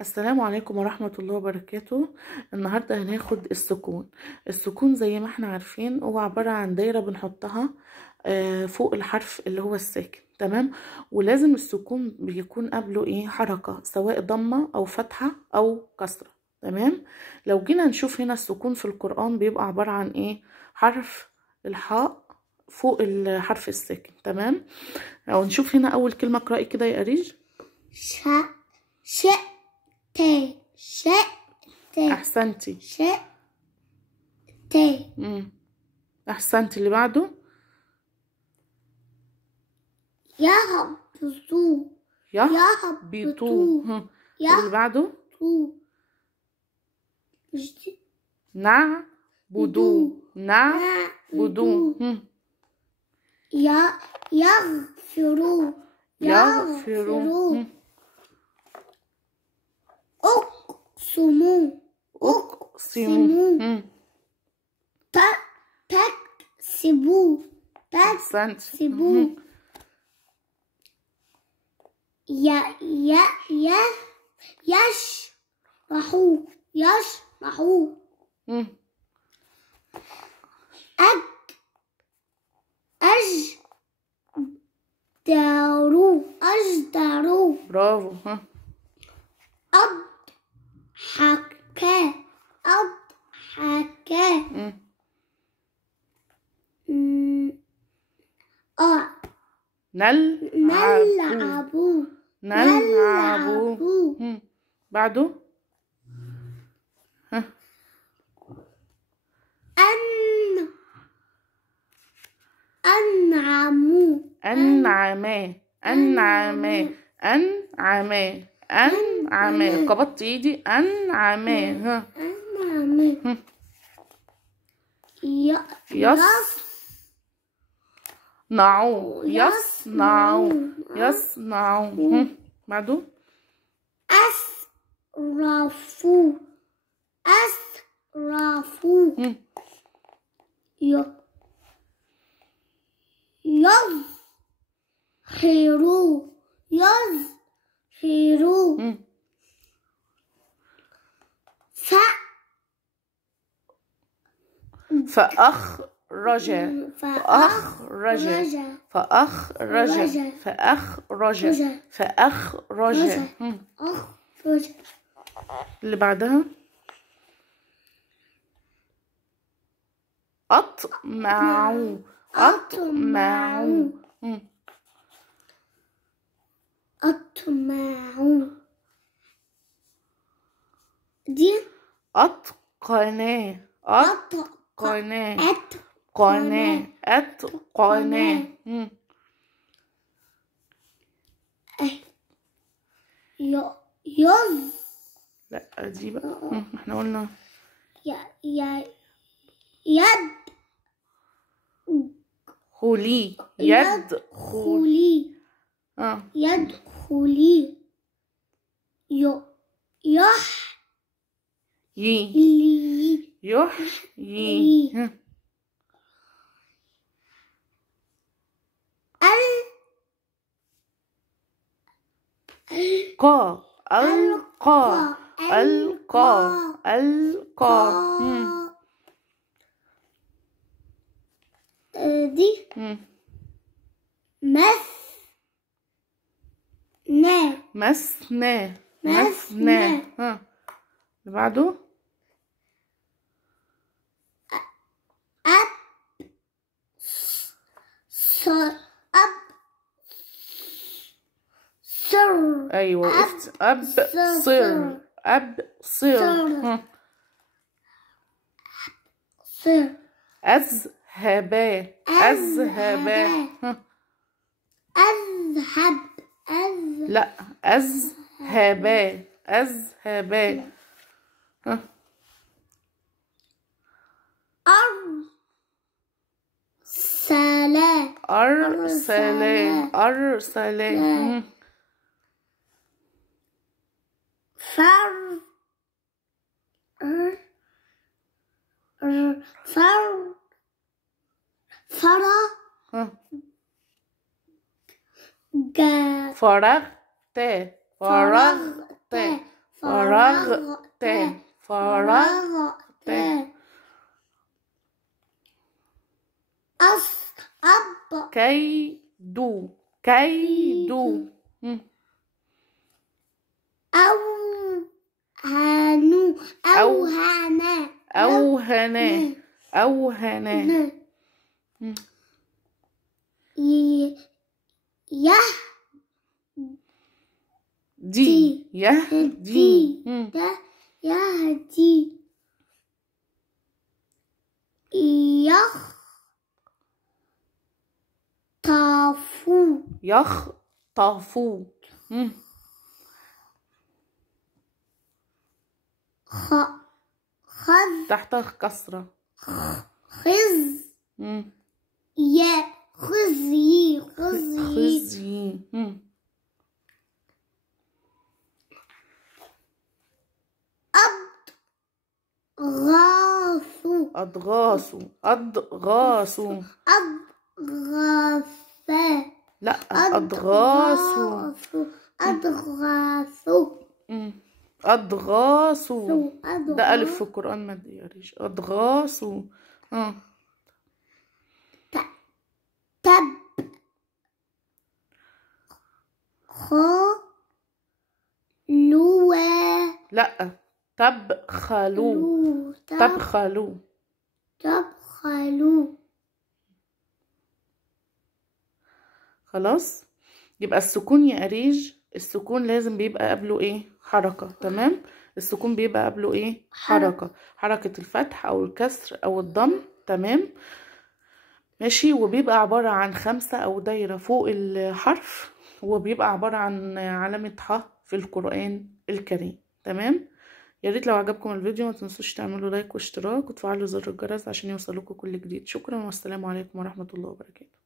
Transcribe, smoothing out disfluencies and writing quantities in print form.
السلام عليكم ورحمة الله وبركاته. النهاردة هناخد السكون. السكون زي ما احنا عارفين هو عبارة عن دايرة بنحطها فوق الحرف اللي هو الساكن، تمام. ولازم السكون بيكون قبله ايه؟ حركة، سواء ضمة او فتحة او كسرة، تمام. لو جينا نشوف هنا السكون في القرآن بيبقى عبارة عن ايه؟ حرف الحاء فوق الحرف الساكن، تمام. لو نشوف هنا اول كلمة، اقرأي كده يا أريج. ش ت ش ت احسنتي. ش ت احسنتي. اللي بعده يهبطوا يهبطوا. اللي بعده نعبدوا نعبدوا. يغفروا يغفروا. اقسموا اقسموا. تكسبوا احسنتي. يشرحوا أجدروا برافو. أضحك نلعبوا. بعده أنعما. قبضت ايدي. أنعما. يصنعوا. بعده أسرفوا يظهروا فأخرج. اللي بعدها أطمعوا. دي أتقنا. لا دي بقى احنا قلنا يدخلي. يحيي. ألقى. دي مسنا. اللي بعده ايوه وقفت. أبصر. أذهب. لا أذهب. أرسل. فرغت. فرغت فرغت أصعب كيد كيد أوهن أوهن أوهن أوهن دي يهدي يهدي يخطف خذ تحتها كسرة خز يا خزي خزي أضغاث أضغاث أضغاث لا أضغاث أضغاث أضغاث ده ألف في القرآن مادي يا ريش أضغاث تب خلو لا تبخلوا تبخلوا خلاص. يبقى السكون يا أريج السكون لازم بيبقى قبله ايه حركة. تمام. السكون بيبقى قبله ايه حركة الفتح او الكسر او الضم. تمام ماشي. وبيبقى عبارة عن 5 او دايرة فوق الحرف وبيبقى عبارة عن علامة ح في القرآن الكريم. تمام. يا ريت لو عجبكم الفيديو ما تنسوش تعملوا لايك واشتراك وتفعلوا زر الجرس عشان يوصلكم كل جديد. شكرا والسلام عليكم ورحمة الله وبركاته.